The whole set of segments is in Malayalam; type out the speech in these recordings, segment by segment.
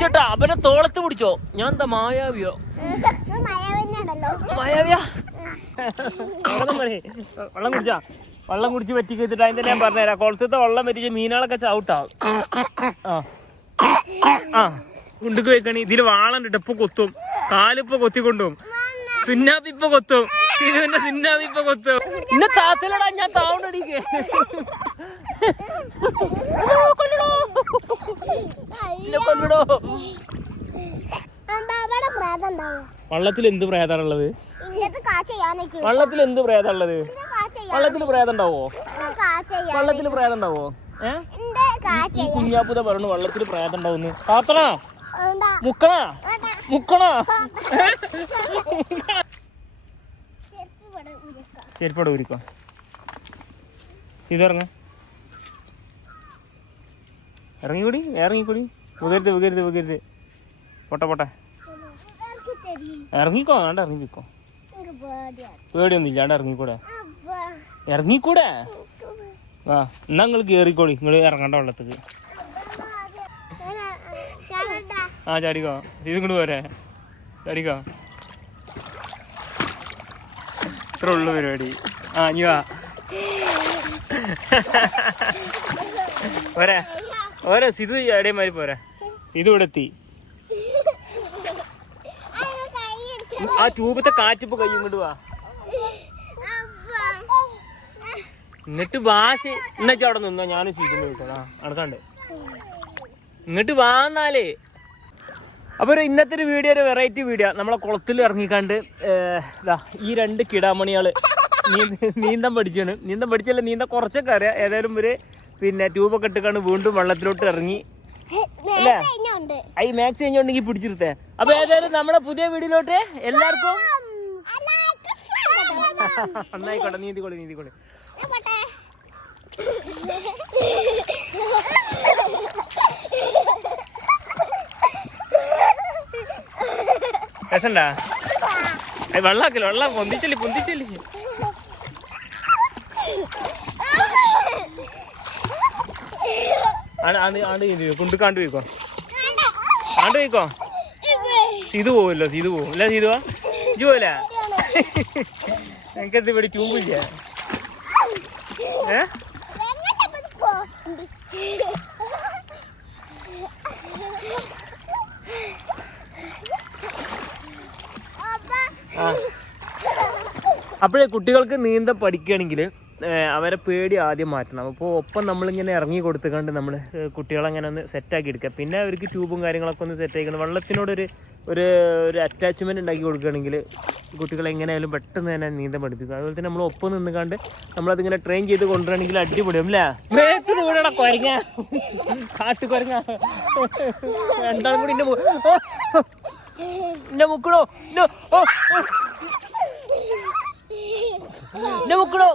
പിടിച്ചോട്ടാ, അവനെ തോളത്ത് പിടിച്ചോ. ഞാൻ എന്താ മായാവിയോ? മായാവിയാ? വെള്ളം കുടിച്ചാ? വെള്ളം കുടിച്ച് പറ്റിക്ക് വെച്ചിട്ട് അതിന്റെ ഞാൻ പറഞ്ഞുതരാം. കുളത്തത്തെ വെള്ളം പറ്റിച്ച് മീനുകളൊക്കെ ചവിട്ടാവും. ആ കുണ്ടുക്ക് വെക്കണി. ഇതില് വാളുണ്ട്, ഇപ്പൊ കൊത്തും. കാലിപ്പൊ കൊത്തിക്കൊണ്ടും. സുന്നാപ്പിപ്പൊ കൊത്തും. ഇതിന്റെ സുന്നാപ്പിപ്പൊ കൊത്തും. ഇന്ന താത്തലടാ, ഞാൻ താവണ്ടടിക്ക്. കൊല്ലടോ. വള്ളത്തിൽ എന്ത് പ്രേതാണുള്ളത്? വള്ളത്തിൽ എന്ത് പ്രേതാണുള്ളത്? വള്ളത്തിൽ പ്രേതം ഉണ്ടാവോ? വള്ളത്തിൽ പ്രേതം ഉണ്ടാവോ? ഈ കുഞ്ഞാപ്പൂത പറഞ്ഞു വള്ളത്തിൽ പ്രേതം ഉണ്ടാവുന്നു. താത്തണാ മുക്കണാ മുക്കണാ. ചെരുപ്പട ഊരിക്കോ. ഇതിറങ്ങ, ഇറങ്ങിക്കൂടി, ഇറങ്ങിക്കൂടി. വികരുത് വികരുത് വികരുത്. പോട്ടെ പോട്ടെ, ഇറങ്ങിക്കോ. വേണ്ട ഇറങ്ങിക്കോ, പേടിയൊന്നുമില്ല. വേണ്ട ഇറങ്ങിക്കൂടെ, ഇറങ്ങിക്കൂടെ. ആ എന്നാ നിങ്ങൾ കേറിക്കോളി. നിങ്ങൾ ഇറങ്ങണ്ട വെള്ളത്തേക്ക്. ആ ചാടിക്കോ. ഇത് ഇങ്ങോട്ട് പോരെ, ചാടിക്കോ. ഇത്ര ഉള്ളു പരിപാടി. ആ ഇനി വാ. പോരാ പോരാ. സിധു ചാടിയമാതിരി പോരാ. സിധു ഇവിടെ എത്തി. ആ ട്യൂബത്തെ കാറ്റിപ്പോ കൈ ഇങ്ങോട്ട് വാ. ഇങ്ങോട്ട് വാശ എന്നുവെച്ചാ അവിടെ നിന്നോ. ഞാനും ചെയ്തു നടക്കാണ്ട് ഇങ്ങോട്ട് വാന്നാലേ. അപ്പോൾ ഇന്നത്തെ ഒരു വീഡിയോ ഒരു വെറൈറ്റി വീഡിയോ. നമ്മളെ കുളത്തിൽ ഇറങ്ങിക്കാണ്ട് ഈ 2 കിടാമണികൾ നീന്തം പഠിച്ചാണ്. നീന്തം പഠിച്ചല്ല, നീന്തം കുറച്ചൊക്കെ അറിയാം. ഏതായാലും ഒരു പിന്നെ ട്യൂബൊക്കെ ഇട്ടിക്കാണ്ട് വീണ്ടും വെള്ളത്തിലോട്ട് ഇറങ്ങി അല്ലേ. ഈ മാക്സ് കഴിഞ്ഞുണ്ടെങ്കിൽ പിടിച്ചിരുത്തേ. അപ്പൊ ഏതായാലും നമ്മുടെ പുതിയ വീഡിയോയിലോട്ട് എല്ലാവർക്കും നന്നായിക്കോട്ടെ. നീന്തിക്കോളി നീന്തിക്കോളി. രസണ്ടാ? വെള്ളാക്കല്ലോ, വെള്ളം പൊന്തിച്ചല്ലേ പൊന്തിച്ചല്ലേ. കൊണ്ട് കണ്ടു പോയിക്കോ, കണ്ടു പോയിക്കോ. സീതു പോവല്ലോ, സീതു പോവും അല്ല? സീതുവാ ഇജു പോല. എനിക്കത് ഇവിടെ ട്യൂബില്ല. അപ്പോഴേ കുട്ടികൾക്ക് നീന്തം പഠിക്കുകയാണെങ്കിൽ അവരെ പേടി ആദ്യം മാറ്റണം. അപ്പോൾ ഒപ്പം നമ്മളിങ്ങനെ ഇറങ്ങി കൊടുത്തുകൊണ്ട് നമ്മൾ കുട്ടികളങ്ങനെ ഒന്ന് സെറ്റാക്കി എടുക്കുക. പിന്നെ അവർക്ക് ട്യൂബും കാര്യങ്ങളൊക്കെ ഒന്ന് സെറ്റാക്കണം. വെള്ളത്തിനോടൊരു ഒരു അറ്റാച്ച്മെൻറ്റ് ഉണ്ടാക്കി കൊടുക്കുകയാണെങ്കിൽ കുട്ടികളെ എങ്ങനെയായാലും പെട്ടെന്ന് തന്നെ നീന്തം പഠിപ്പിക്കുക. അതുപോലെ തന്നെ നമ്മൾ ഒപ്പം നിന്നുകൊണ്ട് നമ്മളതിങ്ങനെ ട്രെയിൻ ചെയ്ത് കൊണ്ടുവരണമെങ്കിൽ അടിപൊളിയും അല്ലേ. മേത്തിന് വീടണം കുരങ്ങ, കാട്ടുകുരങ്ങ. രണ്ടാളും കൂടി എന്നെ മുക്കണോ, എന്നെ മുക്കണോ.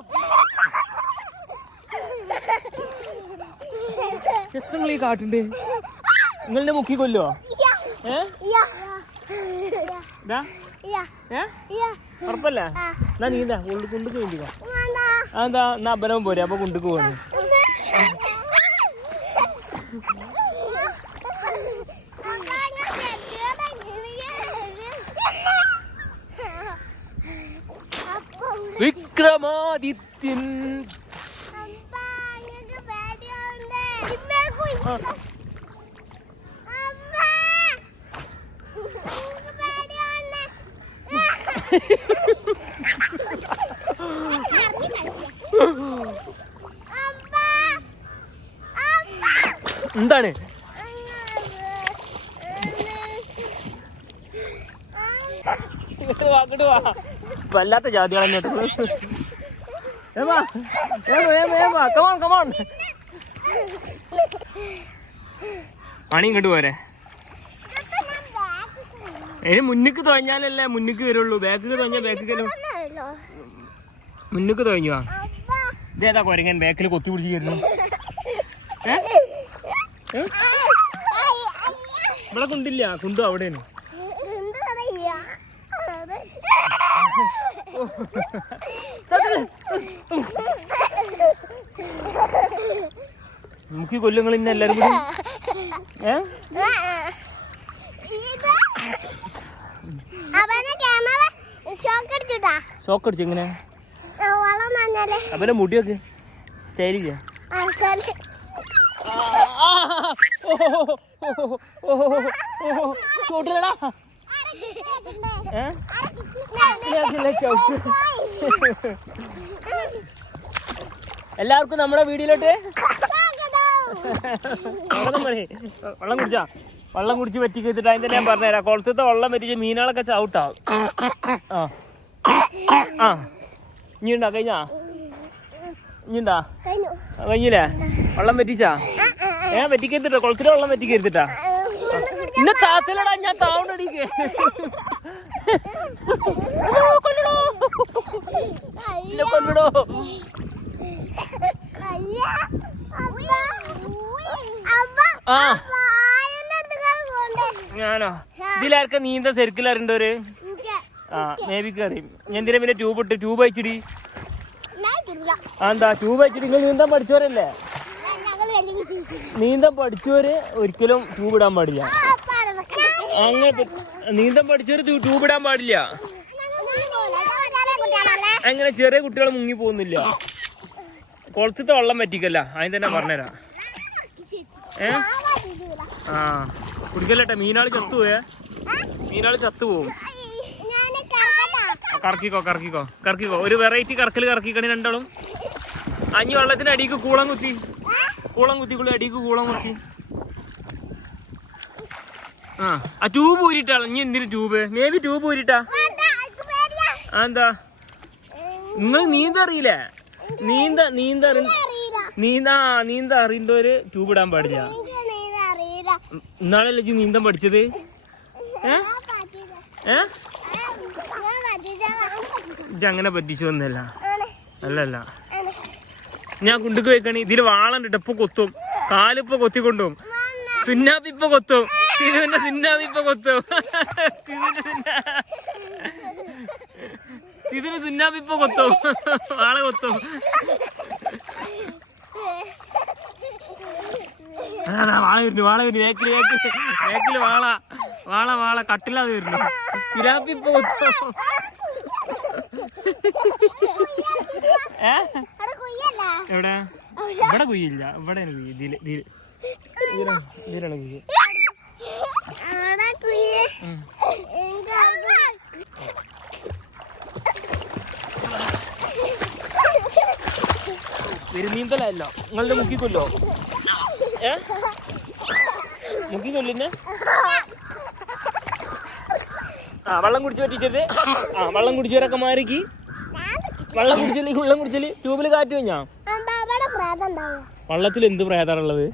എത്ര ഈ കാട്ടുണ്ട് നിങ്ങളെ മുക്കി കൊല്ലോ? ഉറപ്പല്ല? എന്നാ നീന്താ കുണ്ടുക്ക് വേണ്ടിക്കോ. അതെന്താ? എന്നാ അബലവും പോരെ, അപ്പൊ കുണ്ടുക്ക് പോവാണ്. വിക്രമാദിത്യൻ എന്താണ്? അങ്ങോട്ട് വാ. വല്ലാത്ത ജാതികളെ പണി ഇങ്ങോട്ട് പോരെ. അതിന് മുന്നിക്ക് തുഴഞ്ഞാലല്ലേ മുന്നിക്ക് വരുള്ളൂ. ബാക്കിക്ക് തുഴഞ്ഞാൽ ബാക്കിൽ മുന്നിക്ക് തുഴഞ്ഞു. ഇതേതാ കുരങ്ങൻ ബാക്കിൽ കൊത്തി പിടിച്ച് കയറുന്നു. ഇവിടെ കുണ്ടില്ല, കുണ്ടു അവിടെയാണ്. നമുക്ക് കൊല്ലങ്ങൾ ഇന്ന എല്ലാരും കൂടി ഷോക്ക് അടിച്ചു എങ്ങനെ അവന്റെ മുടിയൊക്കെ സ്റ്റൈലില്ല ചോട്ടിലടാ എല്ലാവർക്കും നമ്മുടെ വീഡിയോയിലോട്ട് വെള്ളം കുടിച്ച് പറ്റിക്ക് വെച്ചിട്ട് അതിന്റെ ഞാൻ പറഞ്ഞുതരാം. കുളത്തത്തെ വെള്ളം പറ്റിച്ച് മീനുകളൊക്കെ ചവിട്ടാവും. ആ ഇനിയുണ്ടാ ഇനിയുണ്ടാ കഴിഞ്ഞില്ലേ? വെള്ളം പറ്റിച്ചാ പറ്റിക്കരുത്തിട്ടാ, കുളത്തിലെ വെള്ളം പറ്റിക്കരുത്തിട്ടാ. ഇന്നെ താത്തലടാ ഞാൻ താവണ്ടടിക്ക് കൊല്ലടോ. ഞാനോ ഇതിലാർക്ക നീന്താ ശരിക്കിലറിണ്ടോര്? മേബിക്ക് അറിയും. ഞാൻ എന്തിനാ പിന്നെ ട്യൂബ് അയച്ചിടി? എന്താ ട്യൂബ് അയച്ചിട്ട് നിങ്ങൾ നീന്താൻ പഠിച്ചവരല്ലേ? നീന്തം പഠിച്ചവര് ഒരിക്കലും ട്യൂബ് ഇടാൻ പാടില്ല. അങ്ങനത്തെ നീന്തം പഠിച്ചവര് ട്യൂബ് ഇടാൻ പാടില്ല. അങ്ങനെ ചെറിയ കുട്ടികൾ മുങ്ങി പോകുന്നില്ല. കുളത്തിത്തെ വെള്ളം പറ്റിക്കല്ല, അതിന് തന്നെ പറഞ്ഞുതരാം. കുടിക്കല്ലേട്ടെ, മീനാള് ചത്തുപോയേ. മീനാള് ചത്തുപോകും. കറക്കിക്കോ. ഒരു വെറൈറ്റി കറക്കല് കറക്കിക്കണി രണ്ടാളും. അഞ്ഞ് വെള്ളത്തിന് അടിക്ക് കൂളം കുത്തി അടിക്ക് കൂളം കുത്തി. ആ ട്യൂബ് ഊരിട്ടാ. ഇനി എന്തിനു ട്യൂബ്? Maybe tube ഊരിട്ടാ. എന്താ നിങ്ങൾ നീന്തറിയില്ലേ? നീന്ത അറിയണ്ടോര് ട്യൂബ് ഇടാൻ പാടില്ല. ഇന്നാളല്ലേ ഇജ്ജ് നീന്തം പഠിച്ചത്? ഇജ്ജ് അങ്ങനെ പറ്റിച്ചൊന്നല്ല. അല്ലല്ല, ഞാൻ കുണ്ടുക്ക് വെക്കണി. ഇതില് വാളുണ്ട്, ഇപ്പൊ കൊത്തും. കാലിപ്പൊ കൊത്തിക്കൊണ്ടും. സുന്നാപ്പിപ്പൊ കൊത്തും. സിനുവിന്റെ സുന്നാപ്പിപ്പൊ കൊത്തും. ഇതിന് സുന്നാപ്പിപ്പൊ കൊത്തും. വാള കൊത്തും. വാള വരുന്നു. വേക്കില് വാള കട്ടില്ലാതെ വരുന്നു. തിരാപ്പിപ്പൊ കൊത്തും. എവിടെ? ഇവിടെ കുയ്യില്ല. ഇവിടെ ഇതിലാണ് കുയ്യ്. നീന്തലല്ലോ നിങ്ങളുടെ മുക്കിക്കൊല്ലോ. മുക്കിക്കൊല്ലിന്നെ. വെള്ളം കുടിച്ച് പറ്റിച്ചിട്ട് വെള്ളം കുടിച്ചവരൊക്കെ മാറിക്ക്. വെള്ളം കുടിച്ചല് ട്യൂബില് കാറ്റ് കഴിഞ്ഞാ. വള്ളത്തിൽ എന്ത് പ്രേതാണുള്ളത്?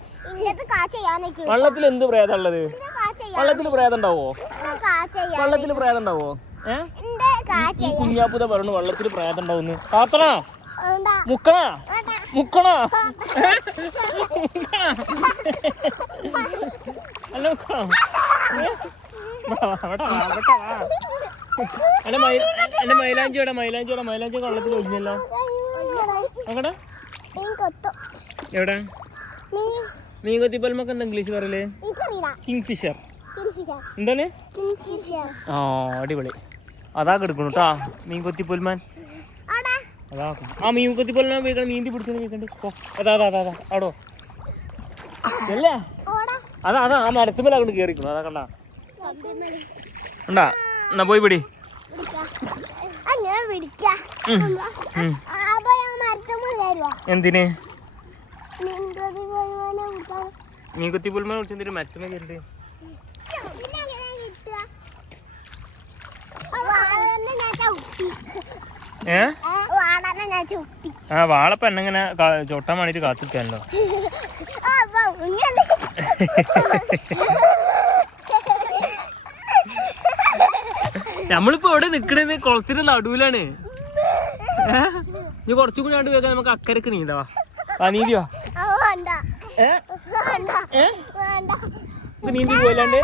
വള്ളത്തിൽ എന്ത് പ്രേതാണുള്ളത്? വള്ളത്തിൽ പ്രേതം ഉണ്ടാവോ? വള്ളത്തിൽ പ്രേതം ഉണ്ടാവോ? ഈ കുഞ്ഞാപ്പുത പറഞ്ഞു വള്ളത്തിൽ പ്രേതം ഉണ്ടാവുന്നു. കാത്തണോ? മുക്കണോ? അല്ല മുക്കണോ? എന്റെ മൈലാഞ്ചി വള്ളത്തിൽ ഒഴിഞ്ഞല്ലോ. അങ്ങടെ എവിടെ? മീൻ കൊത്തിപ്പൽമൊക്കെ എന്താ ഇംഗ്ലീഷ് പറയല്? Kingfisher. എന്താണ്? അടിപൊളി. അതാ കിടക്കണു കേട്ടാ മീൻ കൊത്തിപ്പൊൽമാൻ. മീൻ കൊത്തിപ്പൊൽമാൻ പോയിക്കണം. നീന്തി പിടിച്ചു പോയിക്കണ്ട്. അതാ അടോ അല്ലേ? അതാ ആ മരത്തുമേൽ അങ്ങോട്ട് കേറിക്കണു. അതാ കണ്ടാ എന്നാ പോയി പിടി. എന്തിന്? മീൻ കൊത്തിപ്പൊൽമാൻ വിളിച്ചെന്തൊരു മരത്തുമേ കയറി. വാളപ്പ എന്നെങ്ങനെ ചോട്ടാൻ വേണ്ടിട്ട് കാത്തിക്കാനല്ലോ. നമ്മളിപ്പോ എവിടെ നിക്കണത്? കുളത്തിന്റെ നടുവിലാണ്. നീ കുറച്ചും കൂടി ആണ്ട് പോയാൽ നമുക്ക് അക്കരക്ക് നീന്തവാ. നീന്തിയോ? നീന്തി പോയില്ലാണ്ട്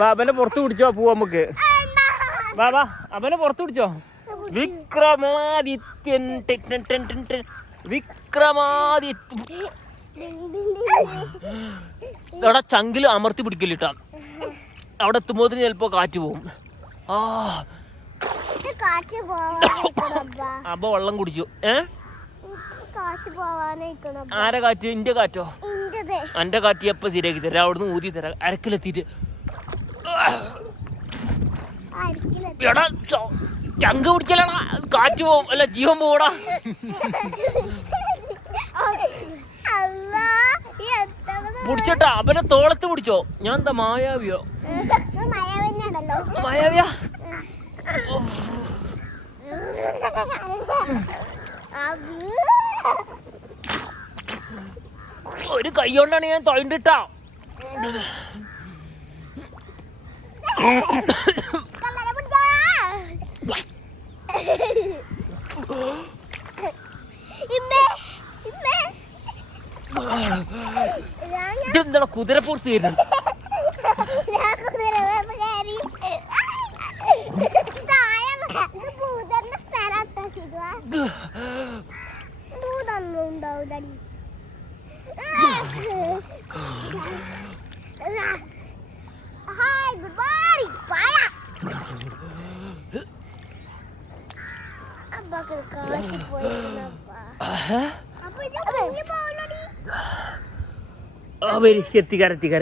ബാബനെ പുറത്ത് പിടിച്ചോ. പോവാ നമുക്ക്. ബാബാ അവനെ പുറത്ത് പിടിച്ചോ. വിക്രമാദിത്യൻ എടാ ചങ്കില് അമർത്തി പിടിക്കലിട്ടാ. അവിടെ എത്തുമ്പോഴത്തിന് ചിലപ്പോ കാറ്റ് പോവും. അപ്പൊ വെള്ളം കുടിച്ചു. ആരെ കാറ്റ്? ഇന്റെ കാറ്റോ? എന്റെ കാറ്റ് എപ്പ ശരിയാക്കി തരാം. അവിടുന്ന് ഊതി തരാം. അരക്കിലെത്തിട്ട് എടാ ചങ്ക് പിടിക്കലടാ. കാറ്റ് പോവും. അല്ല ജീവൻ പോവടാ. പിടിച്ചോട്ടാ. അവനെ തോളത്ത് പിടിച്ചോ. ഞാൻ എന്താ മായാവിയോ? മായാവിയാ? ഒരു കൈ കൊണ്ടാണ് ഞാൻ തൊഴിണ്ടിട്ടാ. ഇതെന്താ കുതിരപ്പുറത്ത് വരുന്നത്?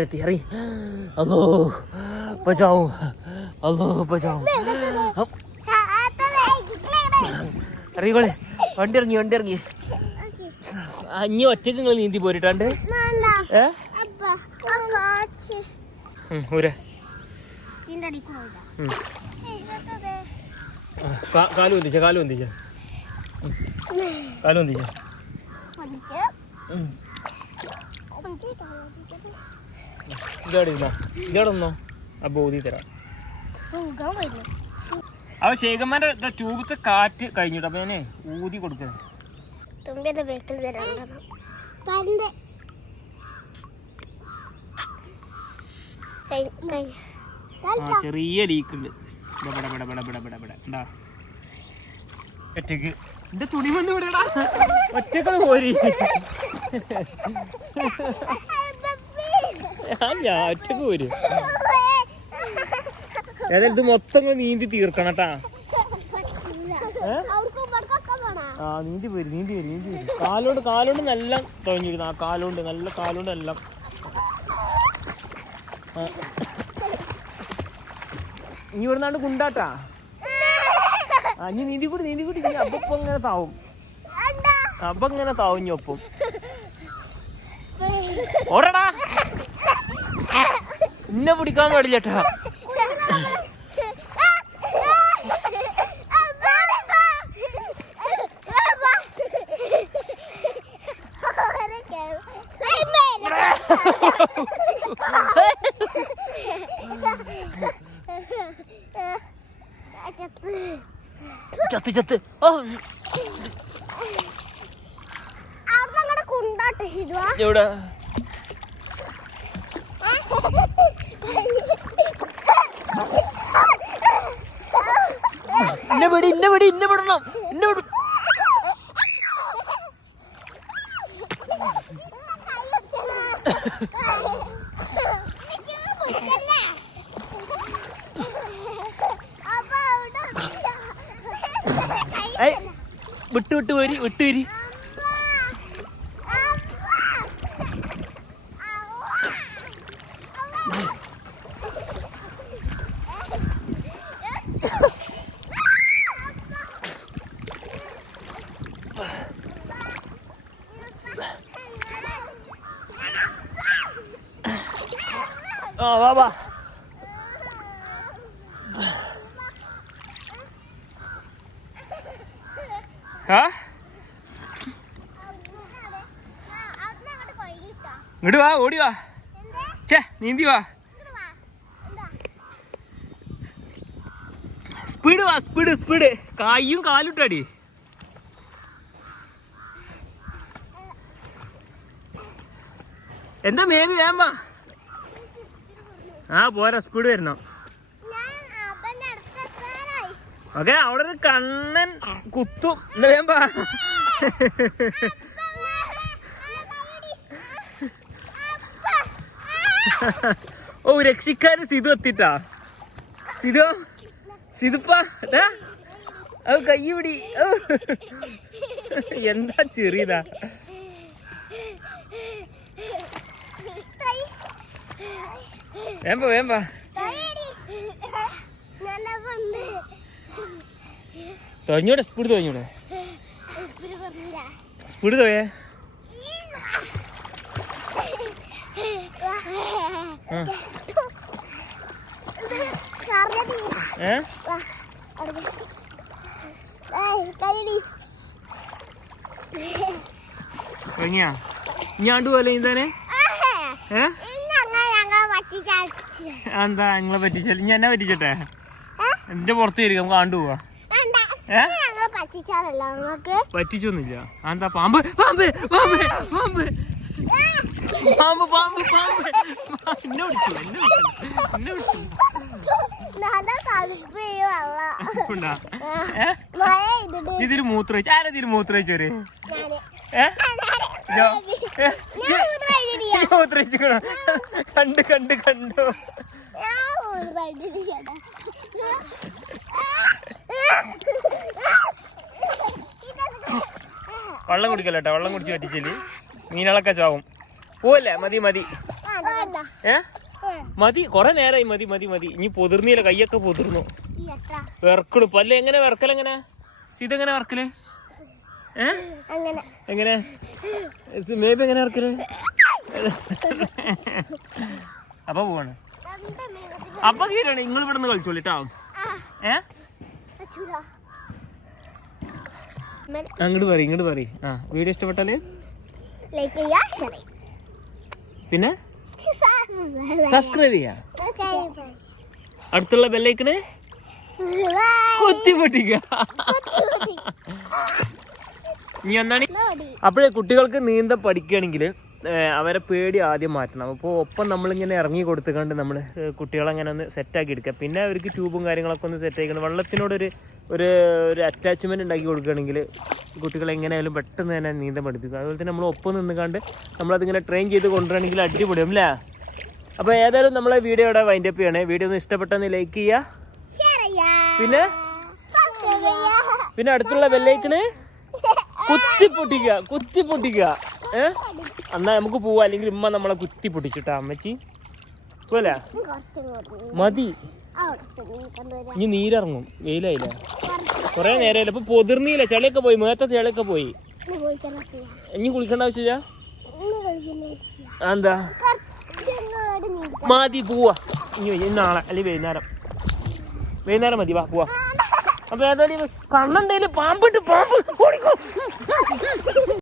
എത്തി അറി. അല്ലോ ബച്ചാവൂ. അല്ലോ ബച്ചാവൂ. അറിയോളെ വണ്ടി ഇറങ്ങി. ഇനി ഒറ്റക്ക് നിങ്ങൾ നീന്തി പോരിട്ടാണ്ട്. കാലു വന്നിച്ച. ഇതോടൊന്നോ അപ്പൊ ഊതി തരാം. അവ ശേഖന്മാരുടെ ട്യൂബത്തെ കാറ്റ് കഴിഞ്ഞിട്ട് അപ്പൊ ഞാനേ ഊതി കൊടുക്കണം. ചെറിയ ലീക്കുണ്ട്. ഒറ്റക്ക് എന്റെ തുണി വന്ന് വിടടാ. ഒറ്റക്ക് പോരി. ഞാൻ ഒറ്റക്ക് പോര്. ഏതായാലും ഇത് മൊത്തം നീന്തി തീർക്കണട്ടാ. നീന്തി പോര്. കാലോണ്ട് നല്ല തുഴഞ്ഞിരുന്നു. ആ കാലോണ്ട് എല്ലാം. ഇനി ഇവിടുന്നാണ്ട് കുണ്ടാട്ടാ. ഇനി നീന്തി കൂടി അപ്പൊ ഇങ്ങനെ താവും. ഇനി ഒപ്പം ഓടടാ. ഇന്നെ പിടിക്കാൻ പാടില്ലട്ടാ. ചത്ത് എവിടെ? ഇന്നെ വിടണം. വിട്ട് വരി. വാ. ഇങ്ങോട്ട് വാ, ഓടി വാ. നീന്തി വാ. സ്പീഡ്. കായും കാലിട്ടാടി. എന്താ മേബി വേമ്പ? പോരാ, സ്പീഡ് വരണം. ഓക്കെ, അവിടെ ഒരു കണ്ണൻ കുത്തും. എന്താ വേമ്പ? ഓ രക്ഷിക്കാര് സിതു എത്തിട്ടാ. സിതുപ്പാ അത് കൈ പിടി. എന്താ ചെറിയതാ. വേമ്പ തൊഴഞ്ഞൂടെ, സ്പീഡ് തൊഴഞ്ഞൂടെ, സ്പീഡ് തൊഴേ. തുടങ്ങിയാ ഞാണ്ട് പോലെ ഇതാനെ. എന്താ നിങ്ങളെ പറ്റിച്ചാൽ ഞാൻ എന്നെ പറ്റിച്ചട്ടെ? എന്റെ പുറത്ത് വരിക, നമുക്ക് ആണ്ടു പോവാ. പറ്റിച്ചൊന്നുമില്ല. എന്താ പാമ്പ് പാമ്പ് പാമ്പ് പാമ്പ് പാമ്പ് പാമ്പ് പാമ്പ് എന്നെ വിളിച്ചു, എന്നെ വിളിച്ചു. ഇതിന് മൂത്രയിച്ച ആരതിന് മൂത്രയിച്ചോര്? മൂത്രയിച്ചോ? കണ്ടു കണ്ടു കണ്ടു. വെള്ളം കുടിക്കല്ലേട്ടാ, വെള്ളം കുടിച്ച് പറ്റിച്ചില് മീനുകളൊക്കെ ചാവും. പോവല്ലേ? മതി മതി മതി, കൊറേ നേരമായി. മതി മതി മതി. ഇനി പൊതിർന്നില്ല, കയ്യൊക്കെ പൊതിർന്നു. വിറക്കണു പല്ലേ. എങ്ങനെ വിറക്കലെങ്ങനെ? ഇതെങ്ങനെ വിറക്കല്? എങ്ങനെ മേബി എങ്ങനെ വിറക്കല്? അപ്പൊ പോവാണ്. അപ്പൊ കീരാണ് നിങ്ങൾ ഇവിടെ നിന്ന് കളിച്ചോളിട്ടാ. അങ്ങോട്ട് പറയും, ഇങ്ങോട്ട് പറയും. വീഡിയോ ഇഷ്ടപ്പെട്ടാല് പിന്നെ സബ്സ്ക്രൈബ് ചെയ്യാ, അടുത്തുള്ള ബെല്ലൈക്കണ് കുത്തിപ്പൊട്ടിക്ക. ഇനി എന്താണ്? അപ്പോഴേ കുട്ടികൾക്ക് നീന്തൽ പഠിക്കുകയാണെങ്കിൽ അവരെ പേടി ആദ്യം മാറ്റണം. അപ്പോൾ ഒപ്പം നമ്മളിങ്ങനെ ഇറങ്ങി കൊടുത്തുകൊണ്ട് നമ്മൾ കുട്ടികളങ്ങനെ ഒന്ന് സെറ്റാക്കി എടുക്കുക. പിന്നെ അവർക്ക് ട്യൂബും കാര്യങ്ങളൊക്കെ ഒന്ന് സെറ്റാക്കണം. വെള്ളത്തിനോടൊരു ഒരു അറ്റാച്ച്മെൻറ്റ് ഉണ്ടാക്കി കൊടുക്കുകയാണെങ്കിൽ കുട്ടികളെ എങ്ങനെയായാലും പെട്ടെന്ന് തന്നെ നീന്തൽ പഠിപ്പിക്കുക. അതുപോലെ തന്നെ നമ്മൾ ഒപ്പം നിന്നുകൊണ്ട് നമ്മളതിങ്ങനെ ട്രെയിൻ ചെയ്ത് കൊണ്ടുവരണമെങ്കിൽ അടിപൊളിയും അല്ലേ? അപ്പോൾ ഏതായാലും നമ്മളെ വീഡിയോ ഇവിടെ വൈൻഡപ്പ് ചെയ്യണേ. വീഡിയോ ഒന്ന് ഇഷ്ടപ്പെട്ടെന്ന് ലൈക്ക് ചെയ്യുക, പിന്നെ അടുത്തുള്ള ബെല്ലൈക്കണ് കുത്തിപ്പൊട്ടിക്കുക. എന്നാ നമുക്ക് പോവാ, അല്ലെങ്കിൽ ഉമ്മ നമ്മളെ കുത്തി പൊട്ടിച്ചിട്ടാ. അമ്മച്ചി പോലെ മതി. ഇനി നീരിറങ്ങും, വെയിലായില്ല, കൊറേ നേരമായില്ല. ഇപ്പൊ പൊതിർന്നില്ല, ചളിയൊക്കെ പോയി, മേത്ത ചളിയൊക്കെ പോയി. ഇനി കുളിക്കേണ്ട ആവശ്യമില്ല. എന്താ മതി, പോവാ. ഇനി നാളെ അല്ലെങ്കിൽ വൈകുന്നേരം മതി, വാ പോവാ. അപ്പൊ ഏതായാലും കണ്ണണ്ടേല് പാമ്പിട്ട് പാമ്പ് ഓടിക്കോ.